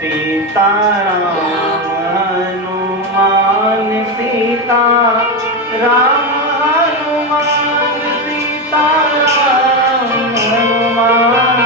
सीताराम हनुमान सीता राम हनुमान सीताराम हनुमान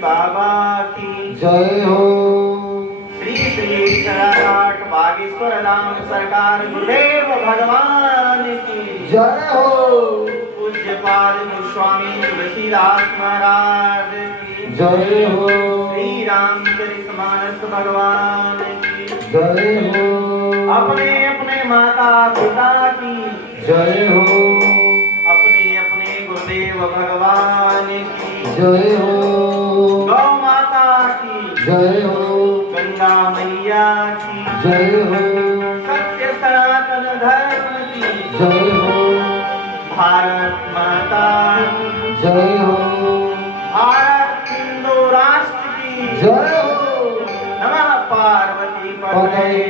बाबा की जय हो। श्री श्री कराट बागेश्वर धाम सरकार गुरुदेव भगवान की जय हो। पूज्यपाद गोस्वामी तुलसीदास महाराज की जय हो। श्री रामचरितमानस भगवान की जय हो। अपने अपने माता पिता की जय हो। अपने अपने गुरुदेव भगवान की जय हो। गौ माता की जय हो। गंगा मैया की जय हो। सत्य सनातन धर्म की जय हो। भारत माता की जय हो। भारत हिंदू राष्ट्र की जय हो। नमः पार्वती पते